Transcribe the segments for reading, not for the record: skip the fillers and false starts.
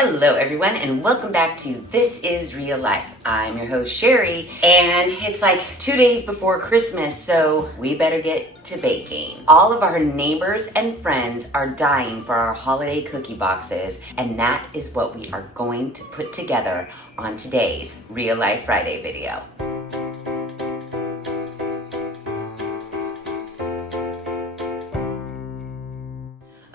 Hello everyone and welcome back to This Is Real Life. I'm your host Sheri and it's like 2 days before Christmas, so we better get to baking. All of our neighbors and friends are dying for our holiday cookie boxes, and that is what we are going to put together on today's Real Life Friday video.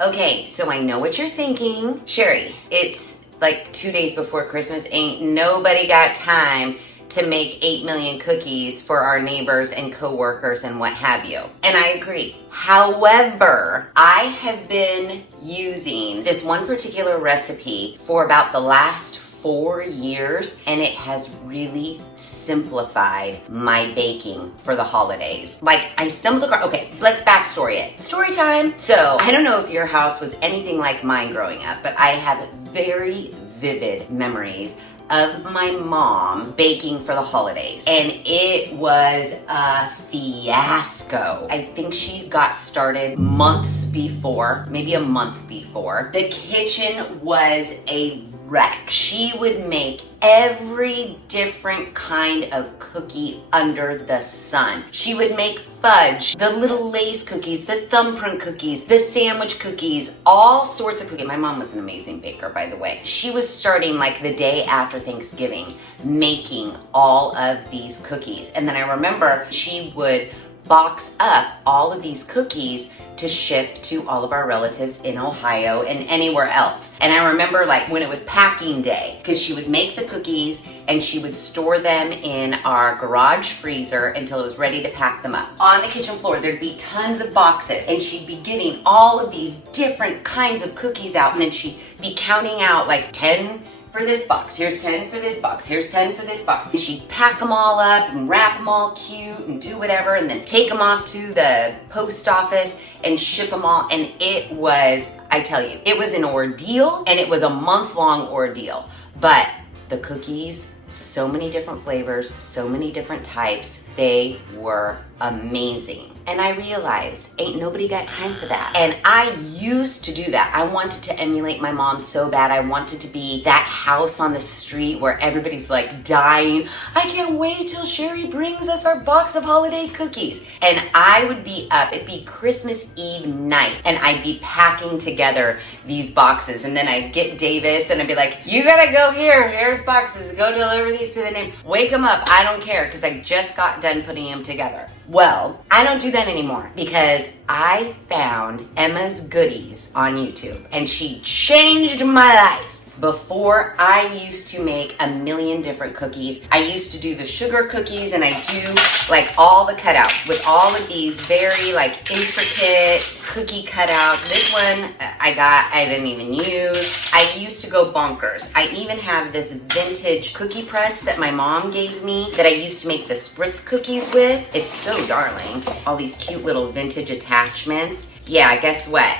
Okay, so I know what you're thinking. Sheri, it's like 2 days before Christmas. Ain't nobody got time to make 8 million cookies for our neighbors and coworkers and what have you. And I agree. However, I have been using this one particular recipe for about the last 4 years, and it has really simplified my baking for the holidays. Like, I stumbled across, okay, let's backstory it. Story time. So, I don't know if your house was anything like mine growing up, but I have very vivid memories of my mom baking for the holidays, and it was a fiasco. I think she got started months before, maybe a month before. The kitchen was a wreck. She would make every different kind of cookie under the sun. She would make fudge, the little lace cookies, the thumbprint cookies, the sandwich cookies, all sorts of cookies. My mom was an amazing baker, by the way. She was starting like the day after Thanksgiving, making all of these cookies. And then I remember she would box up all of these cookies to ship to all of our relatives in Ohio and anywhere else. And I remember like when it was packing day, because she would make the cookies and she would store them in our garage freezer until it was ready to pack them up. On the kitchen floor, there'd be tons of boxes, and she'd be getting all of these different kinds of cookies out, and then she'd be counting out like 10 for this box, here's 10 for this box, here's 10 for this box. And she'd pack them all up and wrap them all cute and do whatever, and then take them off to the post office and ship them all. And it was, I tell you, it was an ordeal, and it was a month-long ordeal. But the cookies, so many different flavors, so many different types, they were amazing. And I realized, ain't nobody got time for that. And I used to do that. I wanted to emulate my mom so bad. I wanted to be that house on the street where everybody's like dying. I can't wait till Sheri brings us our box of holiday cookies. And I would be up, it'd be Christmas Eve night, and I'd be packing together these boxes. And then I'd get Davis and I'd be like, you gotta go here, here's boxes, go deliver these to the neighbor. Wake them up, I don't care, because I just got done putting them together. Well, I don't do that anymore because I found Emma's Goodies on YouTube, and she changed my life. Before, I used to make a million different cookies. I used to do the sugar cookies, and I do like all the cutouts with all of these very like intricate cookie cutouts. This one I didn't even use. I used to go bonkers. I even have this vintage cookie press that my mom gave me that I used to make the spritz cookies with. It's so darling. All these cute little vintage attachments. Yeah, guess what?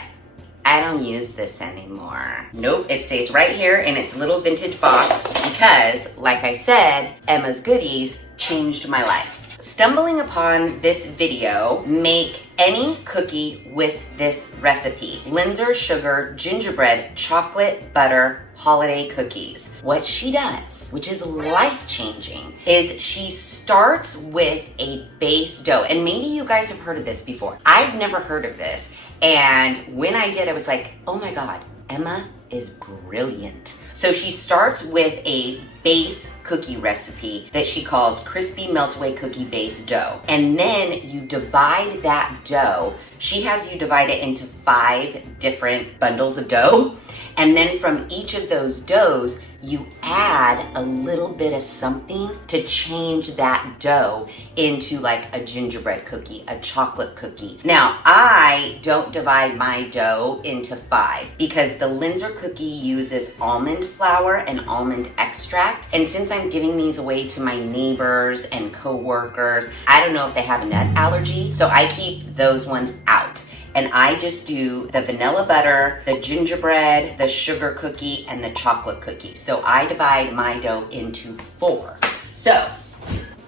I don't use this anymore. Nope, it stays right here in its little vintage box because, like I said, Emma's Goodies changed my life. Stumbling upon this video, make any cookie with this recipe. Linzer sugar, gingerbread, chocolate, butter, holiday cookies. What she does, which is life-changing, is she starts with a base dough. And maybe you guys have heard of this before. I've never heard of this. And when I did, I was like, oh my God, Emma is brilliant. So she starts with a base cookie recipe that she calls crispy melt-away cookie base dough. And then you divide that dough. She has you divide it into 5 different bundles of dough. And then from each of those doughs, you add a little bit of something to change that dough into like a gingerbread cookie, a chocolate cookie. Now, I don't divide my dough into 5 because the Linzer cookie uses almond flour and almond extract. And since I'm giving these away to my neighbors and coworkers, I don't know if they have a nut allergy, so I keep those ones out. And I just do the vanilla butter, the gingerbread, the sugar cookie, and the chocolate cookie. So I divide my dough into 4. So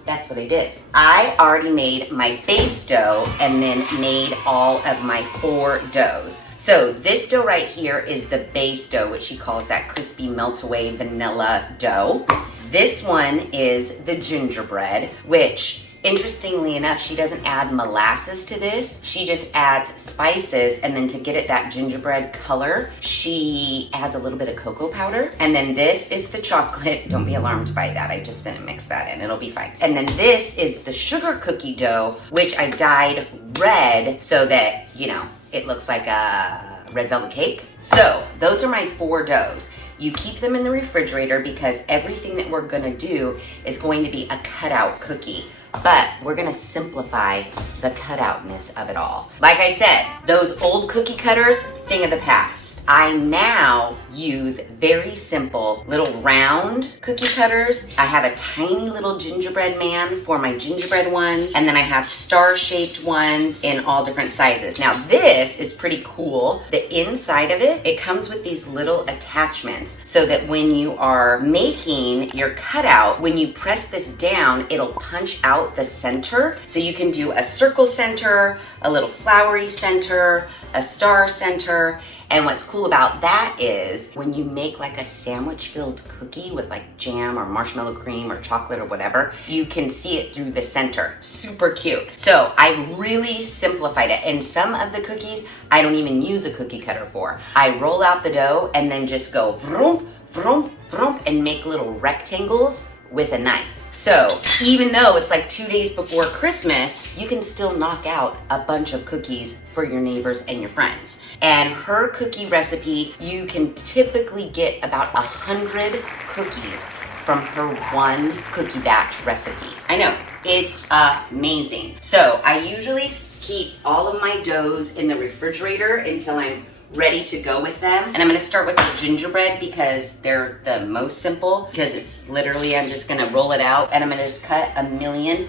that's what I did. I already made my base dough and then made all of my 4 doughs. So this dough right here is the base dough, which she calls that crispy melt away vanilla dough. This one is the gingerbread, which interestingly enough, she doesn't add molasses to this. She just adds spices, and then to get it that gingerbread color, she adds a little bit of cocoa powder. And then this is the chocolate. Don't be alarmed by that. I just didn't mix that in. It'll be fine. And then this is the sugar cookie dough, which I dyed red so that, you know, it looks like a red velvet cake. So those are my 4 doughs. You keep them in the refrigerator because everything that we're gonna do is going to be a cutout cookie. But we're gonna simplify the cutoutness of it all. Like I said, those old cookie cutters, thing of the past. I now use very simple little round cookie cutters. I have a tiny little gingerbread man for my gingerbread ones, and then I have star-shaped ones in all different sizes. Now this is pretty cool. The inside of it, it comes with these little attachments so that when you are making your cutout, when you press this down, it'll punch out the center. So you can do a circle center, a little flowery center, a star center. And what's cool about that is when you make like a sandwich filled cookie with like jam or marshmallow cream or chocolate or whatever, you can see it through the center. Super cute. So I really simplified it. And some of the cookies, I don't even use a cookie cutter for. I roll out the dough and then just go vroom, vroom, vroom, and make little rectangles with a knife. So even though it's like 2 days before Christmas, you can still knock out a bunch of cookies for your neighbors and your friends. And her cookie recipe, you can typically get about 100 cookies from her one cookie batch recipe. I know, it's amazing. So I usually keep all of my doughs in the refrigerator until I'm ready to go with them. And I'm gonna start with the gingerbread because they're the most simple, because it's literally, I'm just gonna roll it out and I'm gonna just cut a million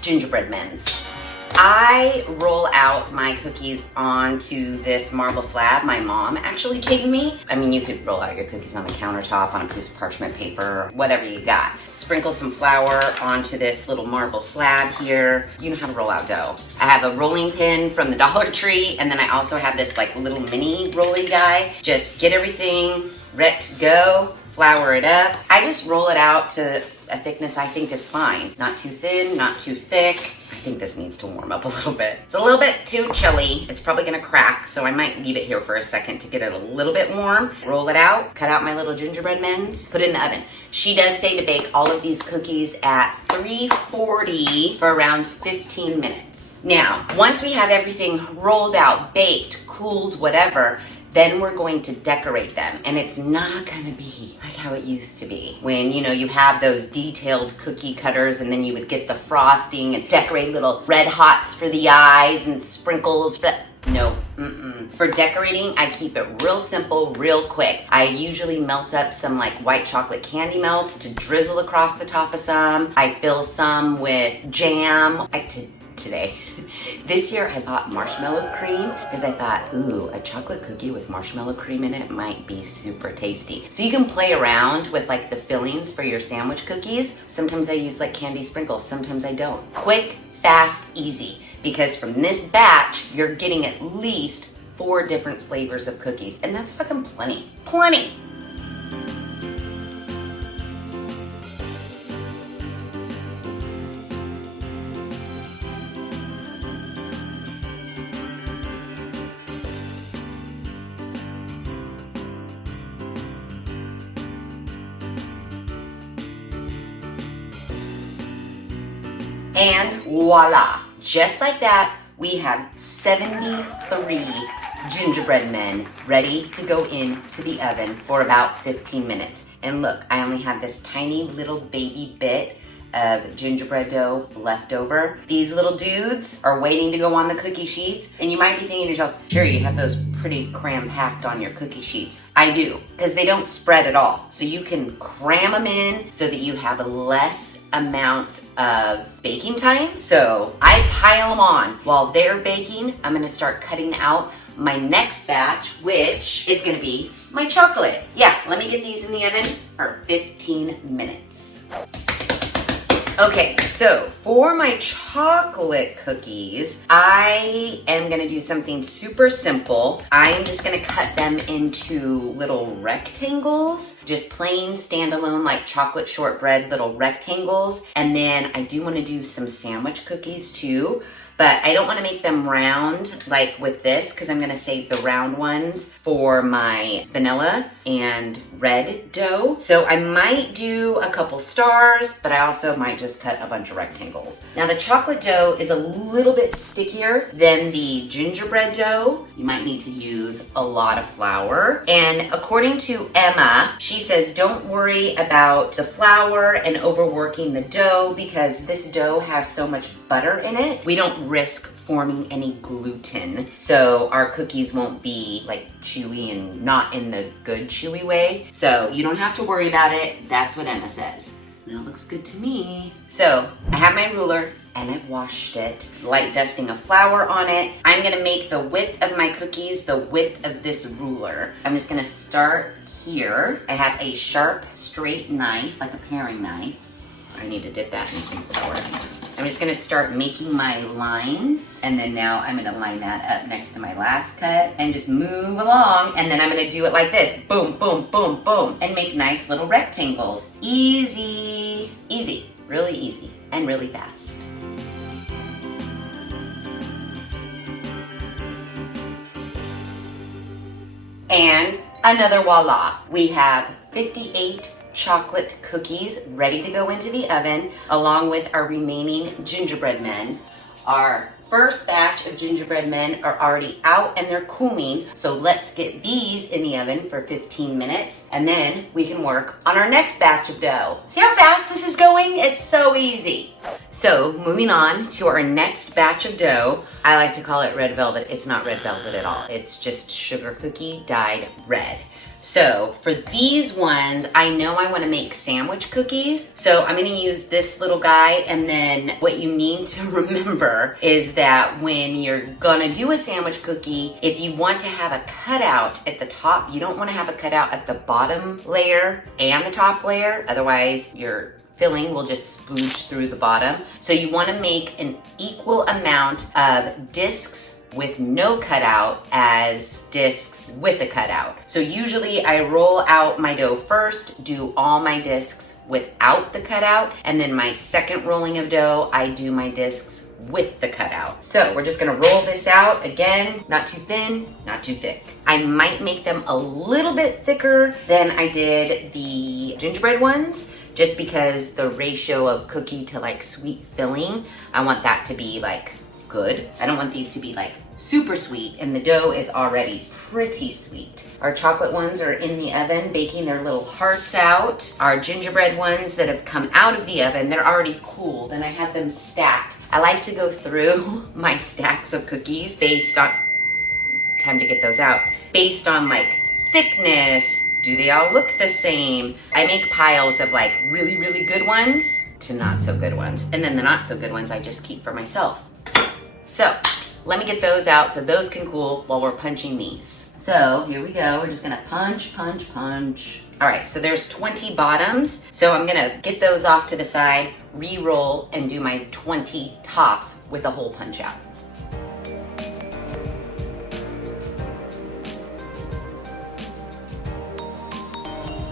gingerbread mens. I roll out my cookies onto this marble slab my mom actually gave me. I mean, you could roll out your cookies on the countertop on a piece of parchment paper, whatever you got. Sprinkle some flour onto this little marble slab here. You know how to roll out dough. I have a rolling pin from the Dollar Tree, and then I also have this like little mini rolly guy. Just get everything ready to go, flour it up. I just roll it out to a thickness I think is fine. Not too thin, not too thick. I think this needs to warm up a little bit. It's a little bit too chilly. It's probably gonna crack, so I might leave it here for a second to get it a little bit warm. Roll it out, cut out my little gingerbread mens, put it in the oven. She does say to bake all of these cookies at 340 for around 15 minutes. Now, once we have everything rolled out, baked, cooled, whatever, then we're going to decorate them. And it's not gonna be like how it used to be. When, you know, you have those detailed cookie cutters and then you would get the frosting and decorate little red hots for the eyes and sprinkles. No, For decorating, I keep it real simple, real quick. I usually melt up some like white chocolate candy melts to drizzle across the top of some. I fill some with jam. Today. This year I bought marshmallow cream because I thought, ooh, a chocolate cookie with marshmallow cream in it might be super tasty. So you can play around with like the fillings for your sandwich cookies. Sometimes I use like candy sprinkles, sometimes I don't. Quick, fast, easy. Because from this batch, you're getting at least 4 different flavors of cookies. And that's fucking plenty. Plenty! And voila, just like that, we have 73 gingerbread men ready to go into the oven for about 15 minutes. And look, I only have this tiny little baby bit of gingerbread dough left over. These little dudes are waiting to go on the cookie sheets. And you might be thinking to yourself, sure, you have those pretty cram-packed on your cookie sheets. I do, because they don't spread at all. So you can cram them in so that you have less amounts of baking time. So I pile them on. While they're baking, I'm gonna start cutting out my next batch, which is gonna be my chocolate. Yeah, let me get these in the oven for 15 minutes. Okay, so for my chocolate cookies, I am gonna do something super simple. I'm just gonna cut them into little rectangles, just plain standalone like chocolate shortbread little rectangles. And then I do wanna do some sandwich cookies too. But I don't want to make them round like with this because I'm going to save the round ones for my vanilla and red dough. So I might do a couple stars, but I also might just cut a bunch of rectangles. Now the chocolate dough is a little bit stickier than the gingerbread dough. You might need to use a lot of flour. And according to Emma, she says don't worry about the flour and overworking the dough because this dough has so much butter in it. We don't risk forming any gluten, so our cookies won't be like chewy and not in the good chewy way. So you don't have to worry about it. That's what Emma says. That looks good to me. So I have my ruler and I've washed it, light dusting of flour on it. I'm gonna make the width of my cookies the width of this ruler. I'm just gonna start here. I have a sharp, straight knife, like a paring knife. I need to dip that in some flour. I'm just gonna start making my lines, and then now I'm gonna line that up next to my last cut and just move along, and then I'm gonna do it like this. Boom, boom, boom, boom, and make nice little rectangles. Easy, easy, really easy, and really fast. And another voila. We have 58 chocolate cookies ready to go into the oven, along with our remaining gingerbread men. Our first batch of gingerbread men are already out and they're cooling, so let's get these in the oven for 15 minutes, and then we can work on our next batch of dough. See how fast this is going? It's so easy. So moving on to our next batch of dough, I like to call it red velvet. It's not red velvet at all. It's just sugar cookie dyed red. So for these ones, I know I want to make sandwich cookies. So I'm going to use this little guy. And then what you need to remember is that when you're going to do a sandwich cookie, if you want to have a cutout at the top, you don't want to have a cutout at the bottom layer and the top layer. Otherwise, your filling will just spooge through the bottom. So you want to make an equal amount of discs with no cutout as discs with a cutout. So usually I roll out my dough first, do all my discs without the cutout, and then my second rolling of dough, I do my discs with the cutout. So we're just gonna roll this out again, not too thin, not too thick. I might make them a little bit thicker than I did the gingerbread ones, just because the ratio of cookie to like sweet filling, I want that to be like good. I don't want these to be like super sweet, and the dough is already pretty sweet. Our chocolate ones are in the oven baking their little hearts out. Our gingerbread ones that have come out of the oven, they're already cooled and I have them stacked. I like to go through my stacks of cookies based on, time to get those out, based on like thickness. Do they all look the same? I make piles of like really, really good ones to not so good ones. And then the not so good ones I just keep for myself. So let me get those out so those can cool while we're punching these. So here we go. We're just gonna punch, punch, punch. All right, so there's 20 bottoms. So I'm gonna get those off to the side, re-roll, and do my 20 tops with a hole punch out.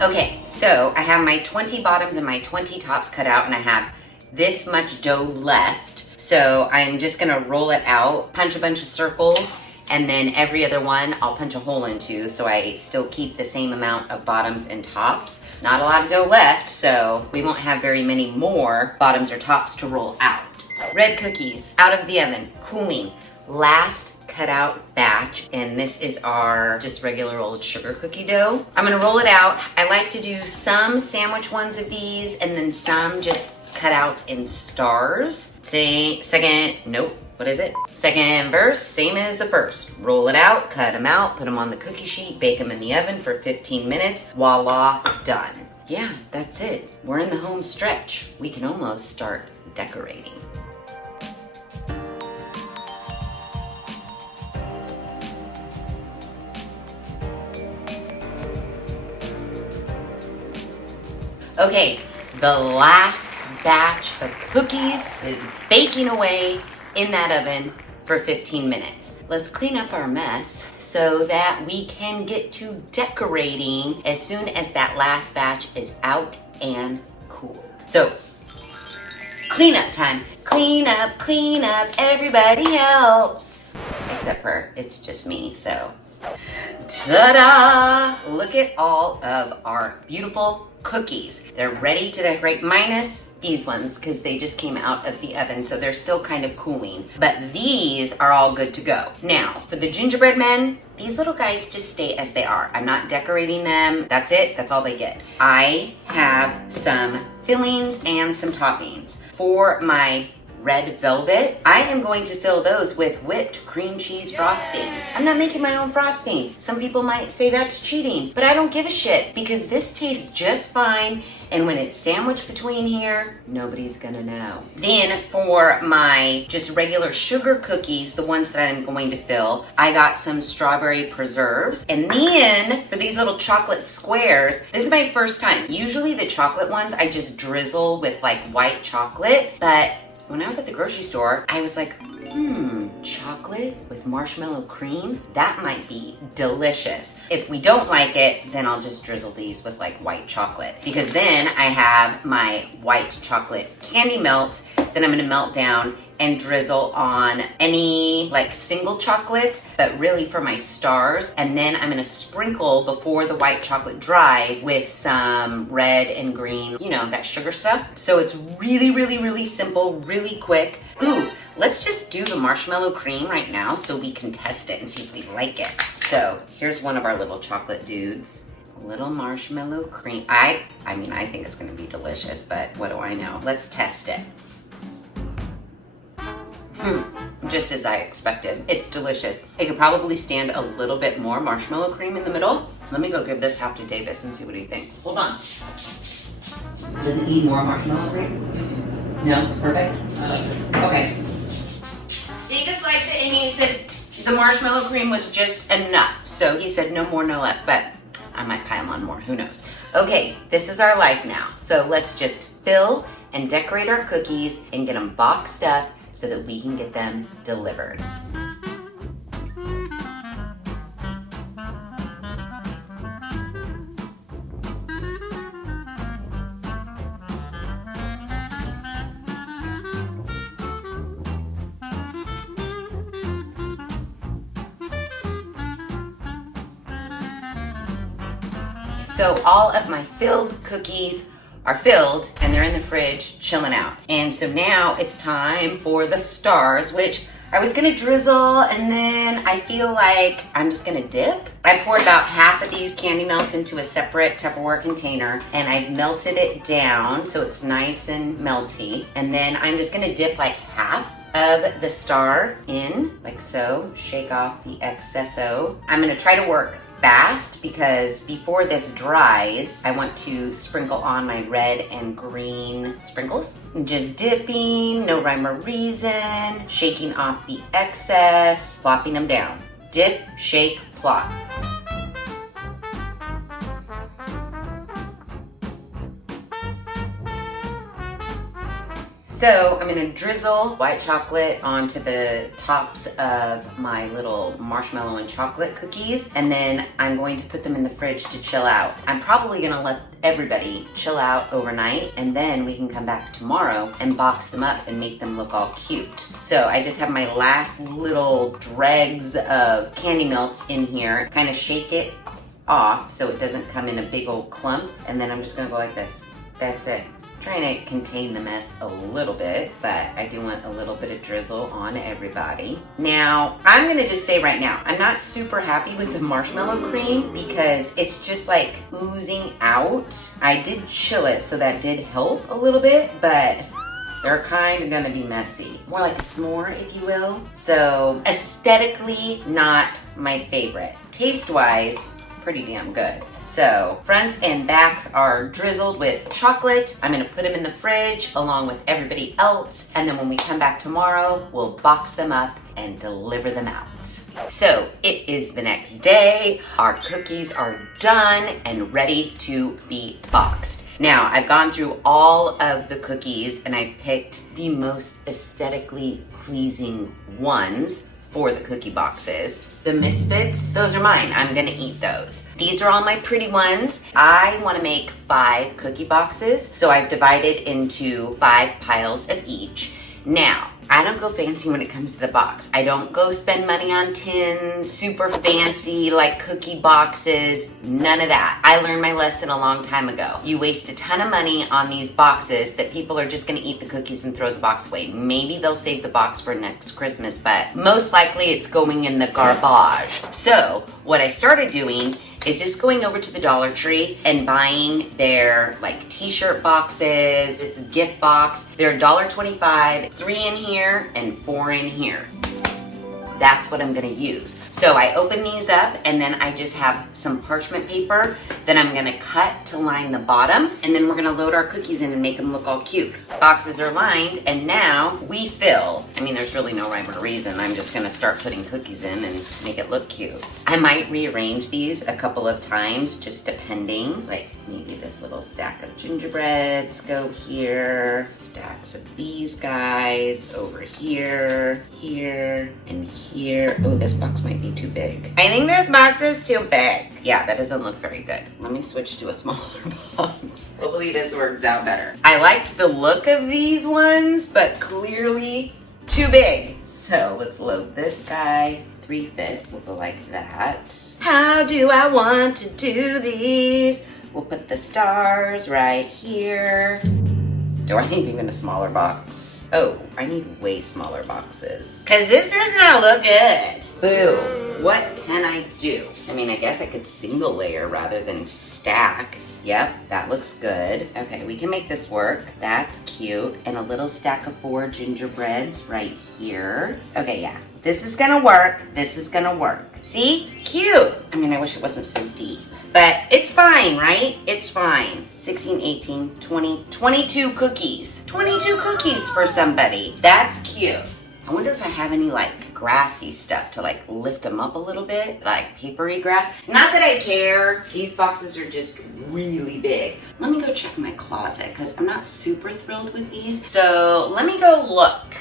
Okay, so I have my 20 bottoms and my 20 tops cut out, and I have this much dough left. So I'm just gonna roll it out, punch a bunch of circles, and then every other one I'll punch a hole into, so I still keep the same amount of bottoms and tops. Not a lot of dough left, so we won't have very many more bottoms or tops to roll out. Red cookies, out of the oven, cooling. Last cutout batch, and this is our just regular old sugar cookie dough. I'm gonna roll it out. I like to do some sandwich ones of these, and then some just cutouts in stars. Second verse, same as the first. Roll it out, cut them out, put them on the cookie sheet, bake them in the oven for 15 minutes. Voila, done. Yeah, that's it. We're in the home stretch. We can almost start decorating. Okay, the last batch of cookies is baking away in that oven for 15 minutes. Let's clean up our mess so that we can get to decorating as soon as that last batch is out and cooled. So, cleanup time. Clean up, everybody helps. Except for it's just me, so. Ta-da! Look at all of our beautiful cookies. They're ready to decorate, minus these ones because they just came out of the oven, so they're still kind of cooling. But these are all good to go. Now, for the gingerbread men, these little guys just stay as they are. I'm not decorating them. That's it. That's all they get. I have some fillings and some toppings. For my red velvet, I am going to fill those with whipped cream cheese frosting. I'm not making my own frosting. Some people might say that's cheating, but I don't give a shit because this tastes just fine, and when it's sandwiched between here, nobody's gonna know. Then for my just regular sugar cookies, the ones that I'm going to fill, I got some strawberry preserves. And then for these little chocolate squares, this is my first time. Usually the chocolate ones, I just drizzle with like white chocolate, but when I was at the grocery store, I was like, chocolate with marshmallow cream? That might be delicious. If we don't like it, then I'll just drizzle these with like white chocolate. Because then I have my white chocolate candy melts that I'm gonna melt down and drizzle on any like single chocolates, but really for my stars. And then I'm gonna sprinkle before the white chocolate dries with some red and green, you know, that sugar stuff. So it's really, really, really simple, really quick. Ooh, let's just do the marshmallow cream right now so we can test it and see if we like it. So here's one of our little chocolate dudes. Little marshmallow cream. I mean, I think it's gonna be delicious, but what do I know? Let's test it. Just as I expected. It's delicious. It could probably stand a little bit more marshmallow cream in the middle. Let me go give this half to Davis and see what he thinks. Hold on. Does it need more marshmallow cream? No, it's perfect? Okay. Davis likes it, and he said the marshmallow cream was just enough. So he said no more, no less, but I might pile on more, who knows. Okay, this is our life now. So let's just fill and decorate our cookies and get them boxed up so that we can get them delivered. So all of my filled cookies are filled and they're in the fridge chilling out. And so now it's time for the stars, which I was gonna drizzle and then I feel like I'm just gonna dip. I poured about half of these candy melts into a separate Tupperware container and I've melted it down so it's nice and melty. And then I'm just gonna dip like half of the star in, like so. Shake off the excesso. I'm gonna try to work fast because before this dries, I want to sprinkle on my red and green sprinkles. Just dipping, no rhyme or reason, shaking off the excess, plopping them down. Dip, shake, plop. So I'm gonna drizzle white chocolate onto the tops of my little marshmallow and chocolate cookies, and then I'm going to put them in the fridge to chill out. I'm probably gonna let everybody chill out overnight, and then we can come back tomorrow and box them up and make them look all cute. So I just have my last little dregs of candy melts in here, kind of shake it off so it doesn't come in a big old clump, and then I'm just gonna go like this. That's it. Trying to contain the mess a little bit, but I do want a little bit of drizzle on everybody. Now, I'm gonna just say right now, I'm not super happy with the marshmallow cream because it's just like oozing out. I did chill it, so that did help a little bit, but they're kind of gonna be messy. More like a s'more, if you will. So aesthetically, not my favorite. Taste-wise, pretty damn good. So fronts and backs are drizzled with chocolate. I'm gonna put them in the fridge along with everybody else. And then when we come back tomorrow, we'll box them up and deliver them out. So it is the next day. Our cookies are done and ready to be boxed. Now I've gone through all of the cookies and I picked the most aesthetically pleasing ones for the cookie boxes. The Misfits, those are mine. I'm gonna eat those. These are all my pretty ones. I wanna make 5 cookie boxes, so I've divided into 5 piles of each. Now, I don't go fancy when it comes to the box. I don't go spend money on tins, super fancy like cookie boxes, none of that. I learned my lesson a long time ago. You waste a ton of money on these boxes that people are just gonna eat the cookies and throw the box away. Maybe they'll save the box for next Christmas, but most likely it's going in the garbage. So what I started doing is just going over to the Dollar Tree and buying their like t-shirt boxes. It's a gift box. They're $1.25, 3 in here and 4 in here. That's what I'm gonna use. So I open these up and then I just have some parchment paper that I'm gonna cut to line the bottom, and then we're gonna load our cookies in and make them look all cute. Boxes are lined and now we fill. I mean, there's really no rhyme or reason. I'm just gonna start putting cookies in and make it look cute. I might rearrange these a couple of times, just depending. Like maybe this little stack of gingerbreads go here, stacks of these guys over here, here, and here. Oh, this box might be too big. I think this box is too big. Yeah, that doesn't look very good. Let me switch to a smaller box. Hopefully this works out better. I liked the look of these ones, but clearly too big. So let's load this guy. 3 fit will go like that. How do I want to do these? We'll put the stars right here. Do I need even a smaller box? Oh, I need way smaller boxes. Cause this does not look good. Boo, what can I do? I mean, I guess I could single layer rather than stack. Yep, that looks good. Okay, we can make this work. That's cute. And a little stack of 4 gingerbreads right here. Okay, yeah, this is gonna work. This is gonna work. See, cute. I mean, I wish it wasn't so deep, but it's fine, right? It's fine. 16, 18, 20, 22 cookies. 22 cookies for somebody. That's cute. I wonder if I have any like grassy stuff to like lift them up a little bit, like papery grass. Not that I care. These boxes are just really big. Let me go check my closet because I'm not super thrilled with these. So let me go look.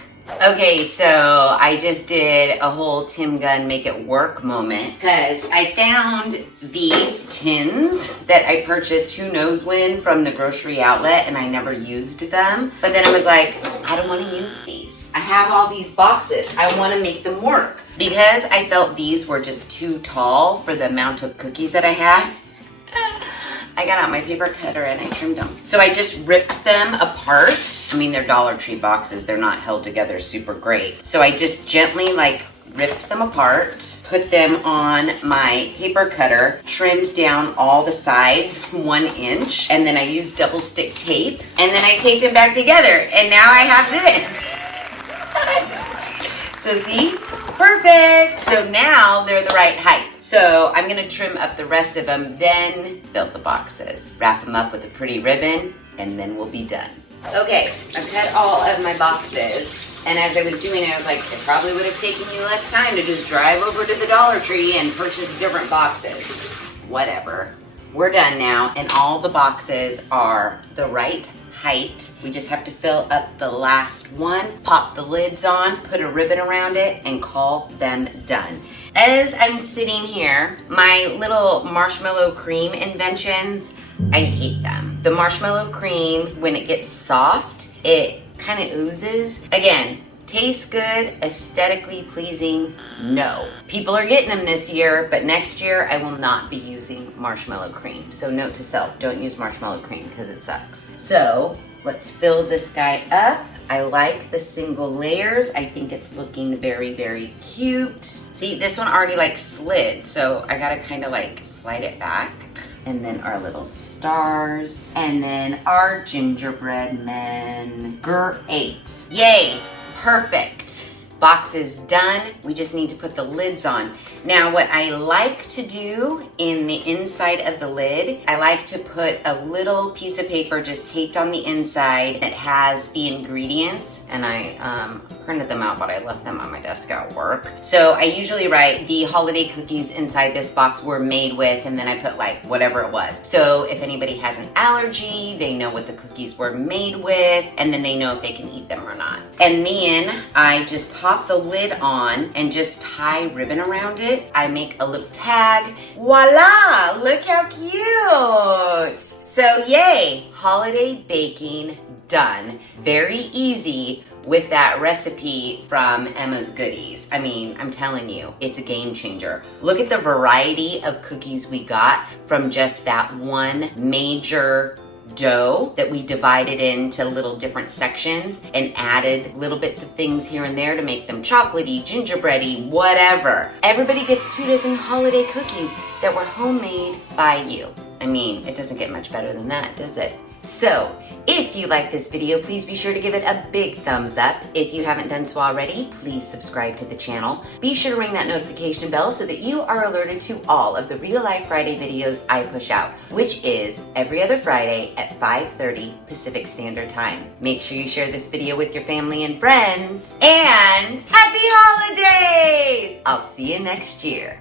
Okay, so I just did a whole Tim Gunn make it work moment because I found these tins that I purchased who knows when from the grocery outlet and I never used them. But then I was like, I don't want to use these. I have all these boxes. I want to make them work. Because I felt these were just too tall for the amount of cookies that I had, I got out my paper cutter and I trimmed them. So I just ripped them apart. I mean, they're Dollar Tree boxes. They're not held together super great. So I just gently like ripped them apart, put them on my paper cutter, trimmed down all the sides 1 inch, and then I used double stick tape, and then I taped them back together, and now I have this. So see, perfect. So now they're the right height. So I'm gonna trim up the rest of them, then build the boxes. Wrap them up with a pretty ribbon, and then we'll be done. Okay, I've cut all of my boxes, and as I was doing it, I was like, it probably would have taken you less time to just drive over to the Dollar Tree and purchase different boxes. Whatever. We're done now, and all the boxes are the right height. We just have to fill up the last one, pop the lids on, put a ribbon around it, and call them done. As I'm sitting here, my little marshmallow cream inventions, I hate them. The marshmallow cream, when it gets soft, it kind of oozes. Again, tastes good, aesthetically pleasing, no. People are getting them this year, but next year I will not be using marshmallow cream. So note to self, don't use marshmallow cream because it sucks. So let's fill this guy up. I like the single layers. I think it's looking very, very cute. See, this one already like slid, so I gotta kind of like slide it back. And then our little stars. And then our gingerbread men. Great. Yay. Perfect. Box is done. We just need to put the lids on. Now, what I like to do in the inside of the lid, I like to put a little piece of paper just taped on the inside that has the ingredients, and I printed them out, but I left them on my desk at work. So I usually write the holiday cookies inside this box were made with, and then I put like whatever it was. So if anybody has an allergy, they know what the cookies were made with, and then they know if they can eat them or not. And then I just pop the lid on and just tie ribbon around it. I make a little tag. Voila! Look how cute! So yay! Holiday baking done. Very easy with that recipe from Emma's Goodies. I mean, I'm telling you, it's a game changer. Look at the variety of cookies we got from just that one major dough that we divided into little different sections and added little bits of things here and there to make them chocolatey, gingerbready, whatever. Everybody gets 2 dozen holiday cookies that were homemade by you. I mean, it doesn't get much better than that, does it? So, if you like this video, please be sure to give it a big thumbs up. If you haven't done so already, please subscribe to the channel. Be sure to ring that notification bell so that you are alerted to all of the Real Life Friday videos I push out, which is every other Friday at 5:30 Pacific Standard Time. Make sure you share this video with your family and friends. And happy holidays! I'll see you next year.